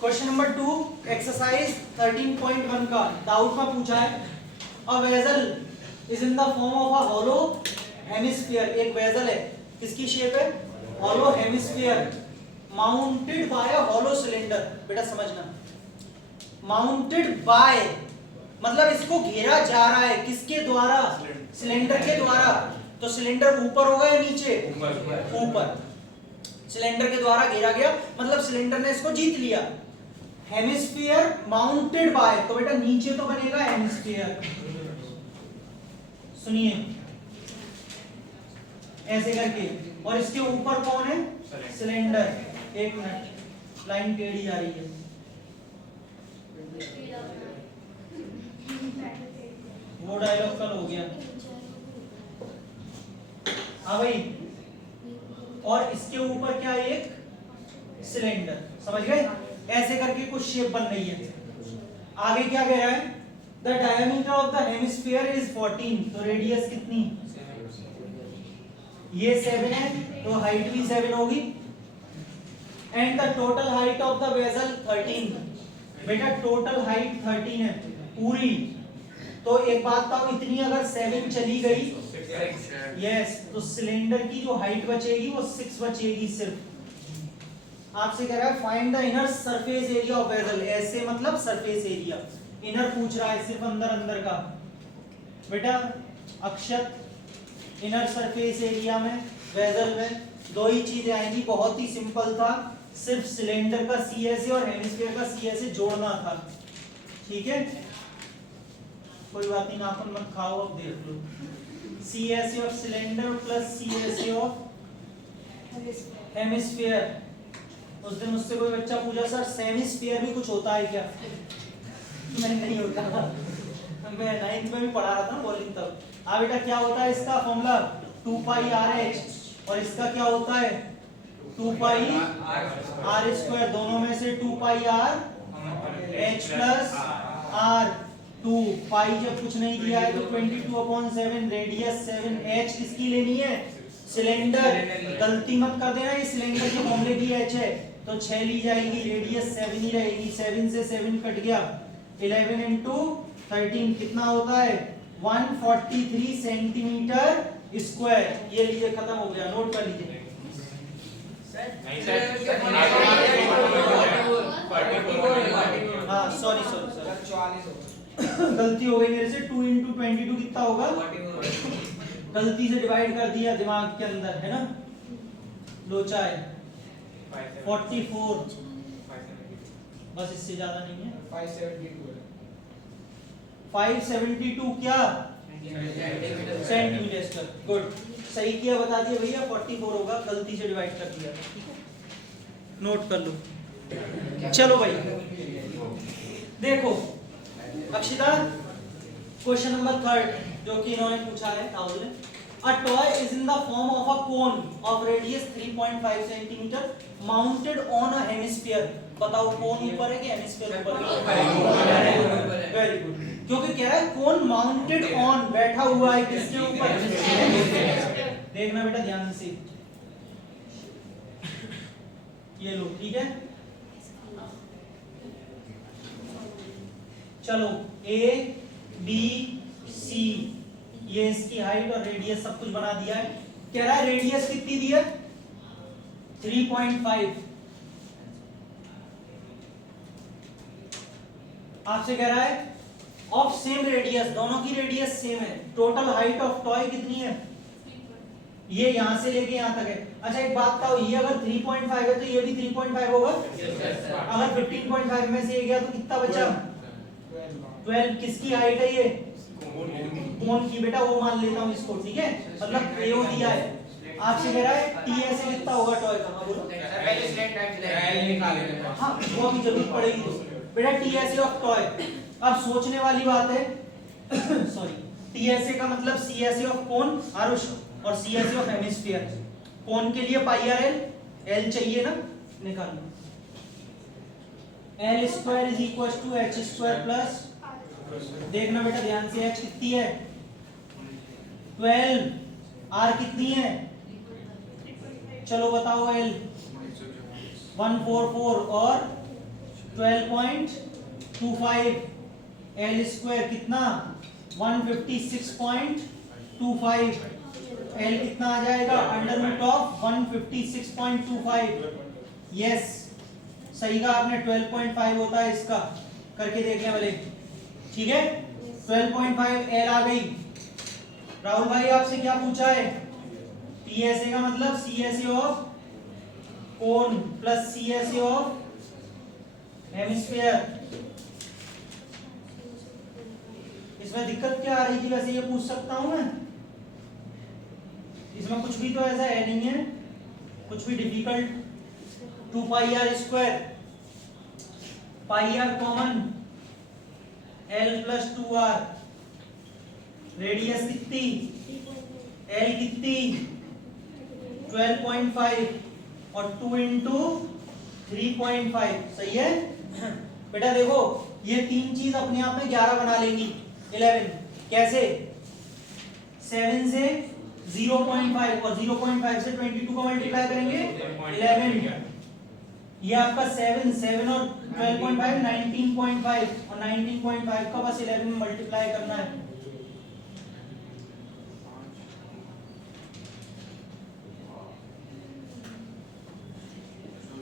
Question number 2 exercise 13.1 का doubt में पूछा है a vessel is in the form of a hollow hemisphere. एक वेसल है, किसकी शेप है? Hollow hemisphere, mounted by a hollow cylinder. बेटा समझना, माउंटेड बाय मतलब इसको घेरा जा रहा है, किसके द्वारा? सिलेंडर के द्वारा। तो सिलेंडर ऊपर होगा या नीचे? ऊपर। सिलेंडर के द्वारा घेरा गया मतलब सिलेंडर ने इसको जीत लिया। हेमिस्फीयर माउंटेड बाय, तो बेटा नीचे तो बनेगा हेमिस्फीयर। सुनिए ऐसे करके, और इसके ऊपर कौन है? सिलेंडर। एक मिनट, लाइन टेढ़ी जा रही है। वो डायलॉग कल हो गया। हाँ भाई, और इसके ऊपर क्या? एक सिलेंडर। समझ गए? ऐसे करके कुछ शेप बन रही है। आगे क्या कह रहा है? The diameter of the hemisphere is 14। तो रेडियस कितनी? ये 7 है, तो हाइट भी 7 होगी। And the total height of the vessel 13। बेटा टोटल हाइट 13 है पूरी। तो एक बात बताओ, इतनी अगर 7 चली गई, यस, तो सिलेंडर की जो हाइट बचेगी वो 6 बचेगी सिर्फ। आपसे कह रहा है find the inner surface area of vessel. ऐसे मतलब सरफेस एरिया, इनर पूछ रहा है, सिर्फ अंदर अंदर का। बेटा अक्षत, इनर सरफेस एरिया में वेसल में दो ही चीजें आएंगी, बहुत ही सिंपल था, सिर्फ सिलेंडर का सीएसए और हेमिस्फीयर का सीएसए जोड़ना था। ठीक है, कोई बात नहीं, नाखून मत खाओ, अब देख लो। CSA of cylinder plus CSA of hemisphere. उस दिन मुझसे कोई बच्चा पूछा, सर सेमिस्फीयर भी कुछ होता है क्या? मैं नहीं होता, मैं 9th में भी पढ़ा रहा था बॉलिंग तब। हाँ बेटा, क्या होता है इसका फॉर्मूला? 2 पाई आर एच, और इसका क्या होता है? 2 पाई आर स्क्वायर। दोनों में से 2 pi R H plus are. 2 पाई जब कुछ नहीं दिया है तो 22/7, रेडियस 7, एच किसकी लेनी है? सिलेंडर। गलती मत कर देना, ये सिलेंडर के फॉर्मूले की एच है, तो 6 ली जाएगी, रेडियस 7 ही रहेगी। 7 से 7 कट गया, 11 into 13 कितना होता है? 143 सेंटीमीटर स्क्वायर। ये लीजिए, खत्म हो गया, नोट कर लीजिए। हाँ सॉरी गलती हो गई मेरे से। 2 into 22 कितना होगा? गलती से डिवाइड कर दिया दिमाग के अंदर, है ना, लोचा है। 44, बस इससे ज्यादा नहीं है। 572 क्या? Centimetre square. गुड, सही किया, बता दिया भैया, 44 होगा, गलती से डिवाइड कर दिया। नोट कर लो। चलो भाई देखो अक्षिता, क्वेश्चन नंबर 3 जो कि इन्होंने पूछा है राहुल ने। A toy is in the form of a cone of radius 3.5 centimeter mounted on a hemisphere। बताओ कौन ऊपर है कि हेमिस्फीयर ऊपर है? वेरी गुड, क्योंकि कह रहा है कौन माउंटेड ऑन, बैठा हुआ है किसके ऊपर? देखना बेटा ध्यान से, ये लो, ठीक है। चलो ए बी सी, ये इसकी हाइट और रेडियस सब कुछ बना दिया है। कह रहा है रेडियस कितनी दी है? 3.5। आपसे कह रहा है ऑफ सेम रेडियस, दोनों की रेडियस सेम है। टोटल हाइट ऑफ टॉय कितनी है? ये यहां से लेके यहां तक है। अच्छा एक बात बताओ, ये अगर 3.5 है तो ये भी 3.5 होगा। अगर 15.5 में से ये गया तो कितना बचा? 12। किसकी हाइट है ये? कौन की? बेटा वो मान लेता हूं इसको, ठीक है, मतलब एओ दिया है। आपसे कह रहा है टीएसए कितना होगा टॉय का? बोलो। हाँ वो अभी जरूरत पड़ेगी तो। बेटा टीएसए ऑफ टॉय, अब सोचने वाली बात है सॉरी, टीएसए का मतलब सीएसए ऑफ कोन आरुष और सीएसए ऑफ हेमिस्फीयर। कोन के लिए पाई आर एल, एल चाहिए ना, निकाल लो। L square is equal to H square plus, देखना बेटा ध्यान से, एच कितनी है? 12। आर कितनी है? चलो बताओ एल 144 और 12.25 एल स्क्वायर कितना 156.25 एल कितना आ जाएगा अंडर रूट ऑफ 156.25 यस सही कहा आपने 12.5 होता है इसका करके देखने वाले ठीक है 12.5 एल आ गई। राहुल भाई आपसे क्या पूछा है पीएसए का मतलब CSA of cone plus CSA of hemisphere. इसमें दिक्कत क्या आ रही थी वैसे ये पूछ सकता हूं मैं इसमें कुछ भी तो ऐसा है नहीं है कुछ भी difficult 2 pi r square pi r common l plus 2r radius कितनी एल कितनी 12.5 और 2 इंटू 3.5 सही है बेटा देखो ये तीन चीज अपने आप में 11 बना लेंगी 11 कैसे 7 से 0.5 और 0.5 से 22 को मल्टीप्लाई करेंगे 11 ये आपका 7 और 12.5 19.5 और 19.5 का बस 11 में मल्टीप्लाई करना है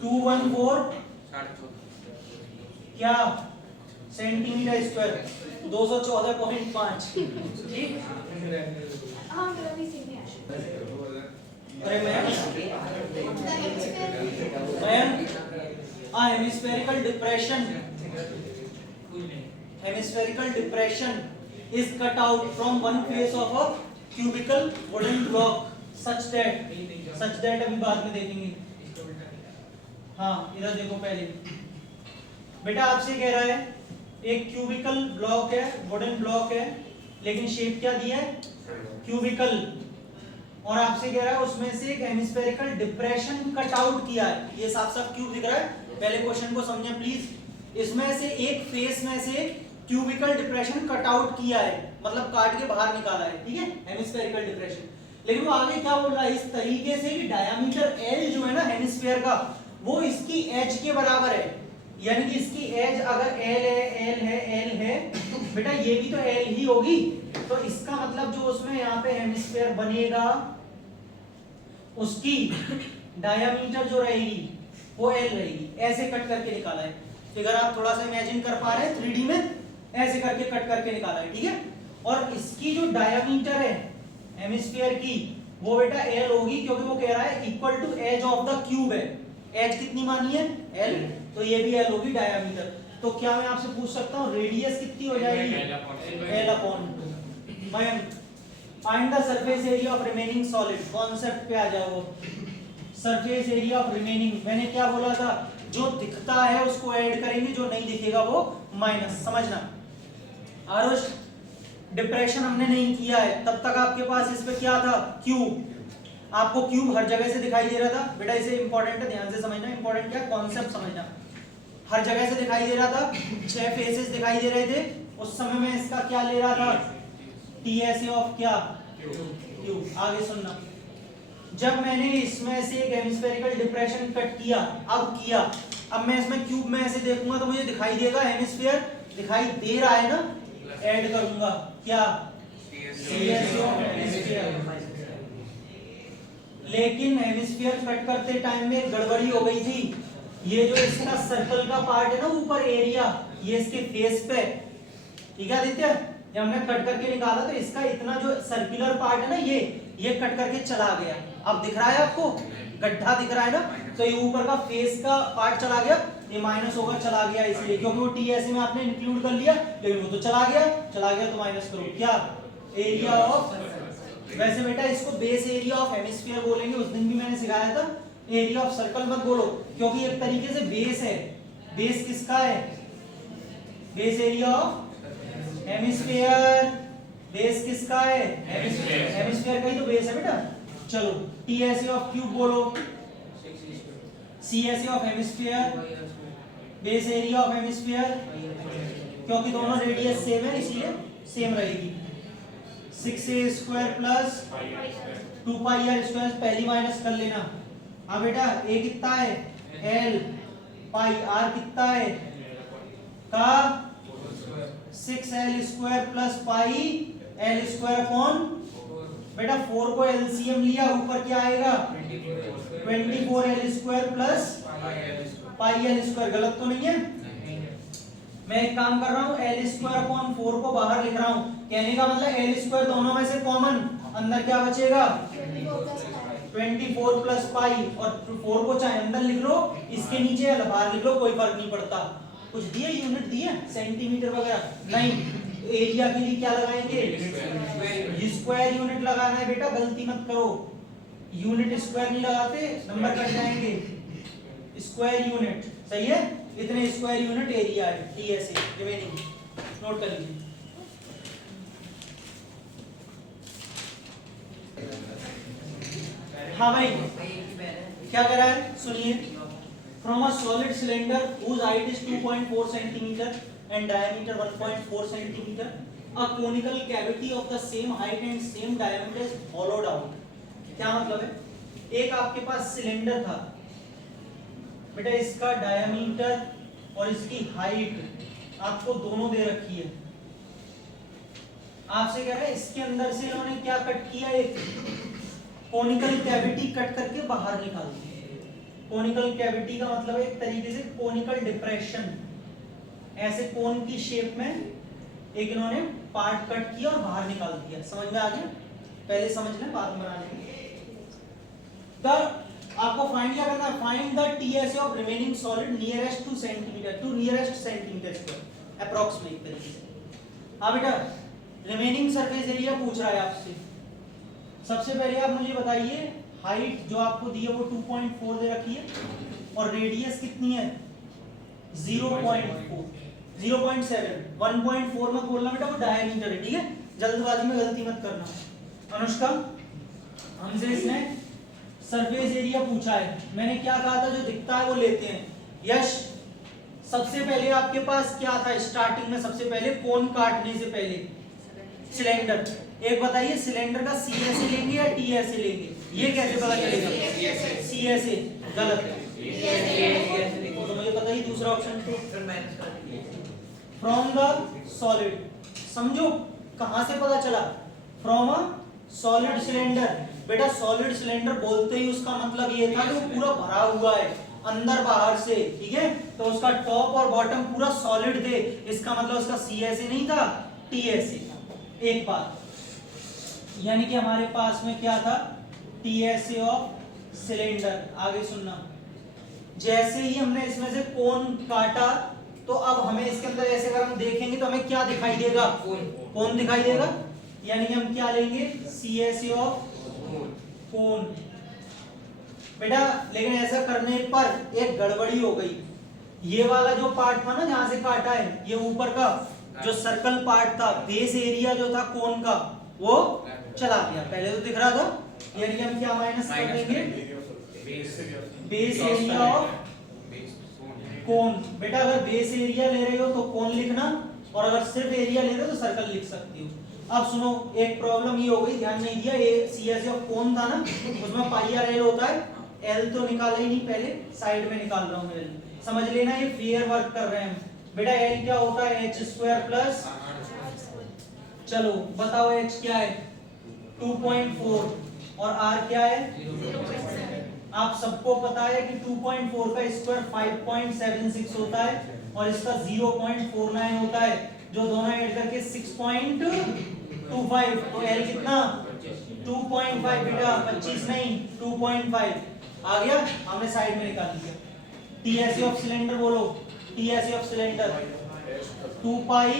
टू 1 4 क्या सेंटीमीटर स्क्वायर 214.5 ठीक अरे मैं hemispherical depression is cut out from one face of a cubical wooden block such that अभी बाद में देखेंगे हाँ इधर देखो पहले बेटा आपसे कह रहा है एक क्यूबिकल ब्लॉक है वुडन ब्लॉक है लेकिन शेप क्या दिया है क्यूबिकल और आपसे कह रहा है उसमें से एक हेमिस्फेरिकल डिप्रेशन कट आउट किया है ये साफ साफ क्यूब दिख रहा है पहले क्वेश्चन को समझें प्लीज इसमें से एक फेस में से क्यूबिकल डिप्रेशन कट आउट किया है मतलब काट के बाहर निकाला है ठीक है हेमिस्फेरिकल डिप्रेशन लेकिन वो आगे क्या बोल रहा है इस तरीके से कि डायमीटर एल जो है ना हेमिस्फीयर का वो इसकी एज के बराबर है यानी कि इसकी एज अगर एल है बेटा ये भी तो एल ही होगी तो इसका मतलब जो उसमें यहाँ पे हेमिस्फीयर बनेगा उसकी डायमीटर जो रहेगी वो एल रहेगी ऐसे कट करके निकाला है अगर आप थोड़ा सा इमेजिन कर पा रहे हैं 3D में ऐसे करके कट करके निकाला है ठीक है और इसकी जो डायमीटर है हेमिस्फीयर की वो बेटा एल होगी क्योंकि वो कह रहा है equal to edge of the cube है एज कितनी मानी है एल तो ये भी एल होगी डायमीटर तो क्या मैं आपसे पूछ सकता हूँ रेडियस कितनी हो जाएगी L upon find the surface area of remaining solid concept पे आ जाओ सरफेस एरिया ऑफ रिमेनिंग मैंने क्या बोला था जो दिखता है उसको ऐड करेंगे जो नहीं दिखेगा वो माइनस समझना आरुष डिप्रेशन हमने नहीं किया है तब तक आपके पास इस पे क्या था क्यूब आपको क्यूब हर जगह से दिखाई दे रहा था बेटा इसे इंपॉर्टेंट है ध्यान से समझना इंपॉर्टेंट क्या कॉन्सेप्ट समझना हर जगह से दिखाई दे रहा था 6 फेसेस दिखाई दे रहे थे उस समय में इसका क्या ले रहा था टीएसए ऑफ क्या क्यूब आगे सुनना जब मैंने इसमें से एक हेमिस्फेरिकल डिप्रेशन कट किया अब मैं इसमें क्यूब में ऐसे देखूंगा तो मुझे दिखाई देगा हेमिस्फीयर दिखाई दे रहा है ना ऐड करूंगा क्या सीएसए ऑफ हेमिस्फीयर लेकिन हेमिस्फीयर कट करते टाइम में गड़बड़ी हो गई थी ये जो इसका सर्कल का पार्ट है ना ऊपर एरिया ये इसके फेस पे ठीक है आदित्य जब हमने कट करके निकाला तो इसका इतना जो सर्कुलर पार्ट है ना ये कट करके चला गया अब दिख रहा है आपको गड्ढा दिख रहा है ना तो ये ऊपर का फेस का पार्ट चला गया ये माइनस होकर चला गया इसलिए क्योंकि वो टीएसए में आपने इंक्लूड कर लिया लेकिन वो तो चला गया तो माइनस करो क्या एरिया ऑफ वैसे बेटा इसको बेस एरिया ऑफ हेमिस्फीयर बोलेंगे उस दिन भी मैंने सिखाया था एरिया ऑफ सर्कल मत बोलो क्योंकि एक तरीके से बेस है बेस किसका है base area of hemisphere base किसका है हेमिस्फीयर का ही तो बेस है बेटा चलो टीएसए ऑफ क्यूब बोलो CSA of hemisphere base area of hemisphere क्योंकि दोनों रेडियस सेम है इसलिए सेम रहेगी 6a square plus 2 pi r square पहली माइनस कर लेना हाँ बेटा a कितना है l पाई, आर कितना है का 6l² plus pi l² upon, बेटा 4 को एलसीएम लिया, ऊपर क्या आएगा 24l² प्लस पाई l²। गलत तो नहीं है? मैं एक काम कर रहा हूँ, l² अपॉन 4 को बाहर लिख रहा हूँ, कहने का मतलब l² दोनों में से कॉमन, अंदर क्या बचेगा 24 प्लस पाई, और 4 को चाहे अंदर लिख लो, इसके नीचे या बाहर लिख लो, कोई फर्क नहीं पड़ता। कुछ दिए यूनिट दिए सेंटीमीटर वगैरह नहीं, एरिया के लिए क्या लगाएंगे स्क्वायर यूनिट लगाना है बेटा, गलती मत करो, यूनिट स्क्वायर नहीं लगाते नंबर कट जाएंगे, स्क्वायर यूनिट सही है, इतने स्क्वायर यूनिट एरिया है टीएसए रिमेनिंग, नोट कर लीजिए। हाँ भाई क्या कह रहा है सुनिए, from a solid cylinder whose height is 2.4 centimeter and diameter 1.4 centimeter, a conical cavity of the same height and same diameter is hollowed out। क्या मतलब है, एक आपके पास सिलेंडर था बेटा, इसका डायमीटर और इसकी हाइट आपको दोनों दे रखी है, आपसे कह रहे हैं इसके अंदर से इन्होंने क्या कट किया, एक कोनिकल कैविटी कट करके बाहर निकाल दी। कोनिकल कैविटी का मतलब एक तरीके से कोनिकल डिप्रेशन, ऐसे कोन की शेप में एक इन्होंने पार्ट कट किया और बाहर निकाल दिया। समझ में आ गया? पहले समझ लें बाद में बनाने आपको फाइंड क्या करना है, find the TSA of remaining solid nearest to centimetre, to nearest centimetre square approximate तरीके से। हाँ बेटा, रिमेनिंग सरफेस एरिया पूछ रहा है आपसे। सबसे पहले आप मुझे बताइए, हाइट जो आपको दी है वो 2.4 दे रखी है, और रेडियस कितनी है 0.4 0.7 1.4 मत बोलना बेटा, वो डायमीटर है, ठीक है, जल्दबाजी में गलती मत करना। अनुष्का, हमसे इसने सरफेस एरिया पूछा है, मैंने क्या कहा था, जो दिखता है वो लेते हैं। यश, सबसे पहले आपके पास क्या था स्टार्टिंग में, सबसे पहले कोन काटने से पहले सिलेंडर, एक बताइए सिलेंडर का सीएसए लेंगे या टीएसए लेंगे, ये कैसे पता चलेगा, सीएसए गलत है, तो मुझे पता ही दूसरा ऑप्शन तो फ्रॉम द सॉलिड, समझो कहां से पता चला, फ्रॉम अ सॉलिड सिलेंडर। बेटा सॉलिड सिलेंडर बोलते ही उसका मतलब ये था कि वो पूरा भरा हुआ है अंदर बाहर से, ठीक है, तो उसका टॉप और बॉटम पूरा सॉलिड थे, इसका मतलब उसका सीएसए नहीं था, टीएसए। एक बात, यानी कि हमारे पास में क्या था, टीएसए ऑफ सिलेंडर। आगे सुनना, जैसे ही हमने इसमें से कोन काटा, तो अब हमें इसके अंदर ऐसे अगर हम देखेंगे तो हमें क्या दिखाई देगा, कोन दिखाई देगा, यानी कि हम क्या लेंगे, सीएसए ऑफ कोन। बेटा लेकिन ऐसा करने पर एक गड़बड़ी हो गई, ये वाला जो पार्ट था ना जहां से काटा है, ये ऊपर का जो सर्कल पार्ट था, बेस एरिया जो था कोन का, वो चला गया, पहले तो दिख रहा था, यानी हम क्या माइनस कर देंगे, बेस एरिया ऑफ कोन। बेटा अगर बेस एरिया ले रहे हो तो कोन लिखना, और अगर सिर्फ एरिया ले रहे हो तो सर्कल लिख सकती हो। अब सुनो, एक प्रॉब्लम ये हो गई, ध्यान नहीं दिया, ये सीएसए ऑफ कोन था ना, उसमें पाई आर एल होता है, एल तो निकाला ही नहीं, पहले साइड में निकाल रहा हूं एल, समझ लेना ये फेयर वर्क कर रहे हैं। बेटा एल क्या होता है, h² प्लस, चलो बताओ h क्या है 2.4, और r क्या है, आप सबको पता है कि 2.4 का स्क्वायर 5.76 होता है, और इसका 0.49 होता है, जो दोनों ऐड करके 6.25, तो L कितना 2.5, बेटा 25 नहीं 2.5 आ गया, हमने साइड में निकाल दिया। टीएसए ऑफ सिलेंडर बोलो, TSA of cylinder 2 pi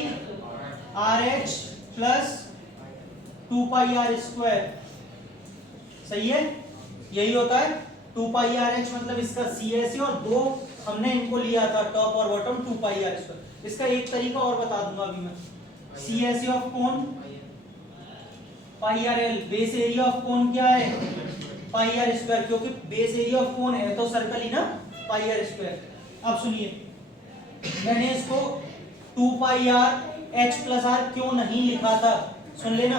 RH plus 2 pi R², सही है, यही होता है 2 पाई RH, मतलब इसका CSA, और दो हमने इनको लिया था टॉप और बॉटम 2 पाई R²। इसका एक तरीका और बता दूंगा अभी मैं, CSA of cone pi RL, base area of cone क्या है पाई R², क्योंकि बेस एरिया ऑफ कोन है तो सर्कल ही ना पाई R²। अब सुनिए, मैंने इसको 2 पाई R H प्लस R क्यों नहीं लिखा था, सुन लेना,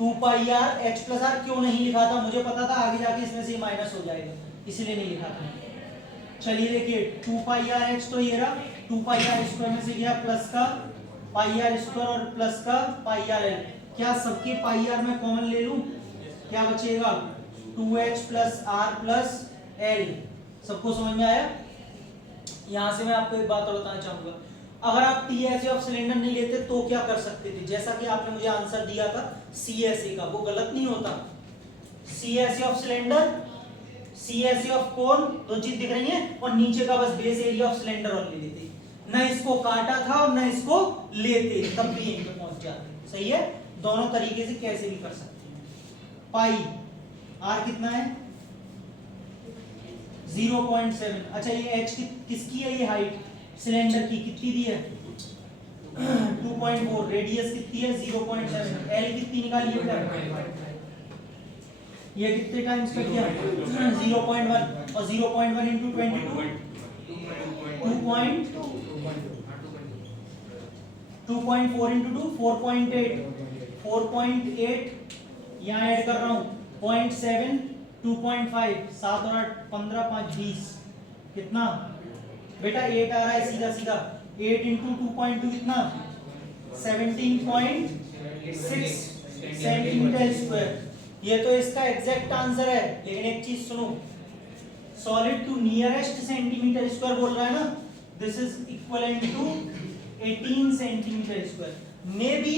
2 पाई R H प्लस R क्यों नहीं लिखा था, मुझे पता था आगे जाके इसमें से माइनस हो जाएगा, इसलिए नहीं लिखा था। चलिए देखिए 2 पाई आर एच तो ये रहा, 2 पाई आर स्क्वायर में से गया प्लस का पाई आर स्क्वायर और प्लस का पाई आर एल। क्या सबके पाई आर में कॉमन ले लूं? क्या बचेगा? 2h plus are plus L. सबको समझ में आया? यहां से मैं आपको एक बात और बताना चाहूंगा, अगर आप टीएसए ऑफ सिलेंडर नहीं लेते तो क्या कर सकते थे? जैसा कि आपने मुझे आंसर दिया था सीएसए का, वो गलत नहीं होता। CSA of cylinder, CSA of cone, दो चीज दिख रही है, और नीचे का बस बेस एरिया ऑफ सिलेंडर और ले लेते, न इसको काटा था और न इसको लेते, तब भी यहीं पे पहुंच जाते। सही है? दोनों तरीके से कैसे भी कर सकते हैं। पाई आर कितना है? 0.7। अच्छा ये एच किसकी है? ये हाइट सिलेंडर की कितनी दी है? 2.4। रेडियस कितनी है? 0.7। एल कितनी निकाली है बेटा? ये कितने टाइम्स कर दिया? 0.1, और 0.1 इंटू 22 2.4 इंटू 2 4.8, 4.8 यहाँ ऐड कर रहा हूँ 0.7 2.5, 7 और 8 15 5 20, कितना बेटा? 8 आ रहा है सीधा सीधा। 8 इंटू 2.2 कितना? 17.6 सेंटीमीटर स्क्वायर। ये तो इसका एग्जैक्ट आंसर है, लेकिन एक चीज सुनो, solid to nearest centimetre square बोल रहा है ना, this is equivalent to 18 centimetre square. May be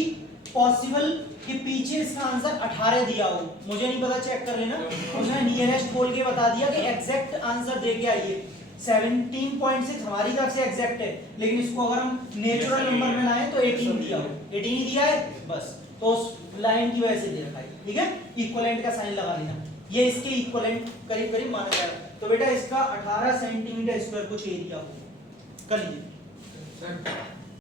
possible कि पीछे इसका आंसर 18 दिया हो, मुझे नहीं पता, चेक कर लेना। उसने नियरेस्ट बोल के बता दिया कि एग्जैक्ट आंसर दे के आइए। 17.6 हमारी तरफ से एग्जैक्ट है, लेकिन इसको अगर हम नेचुरल नंबर में लाएं तो 18 दिया हो, 18 ही दिया है बस, तो उस लाइन की वजह से दे रखा है। ठीक है, इक्विवेलेंट का साइन लगा लेना, ये इसके इक्विवेलेंट करीब करीब माना जाएगा। तो बेटा इसका 18 सेंटीमीटर स्क्वायर कुछ एरिया हो, कर लीजिए।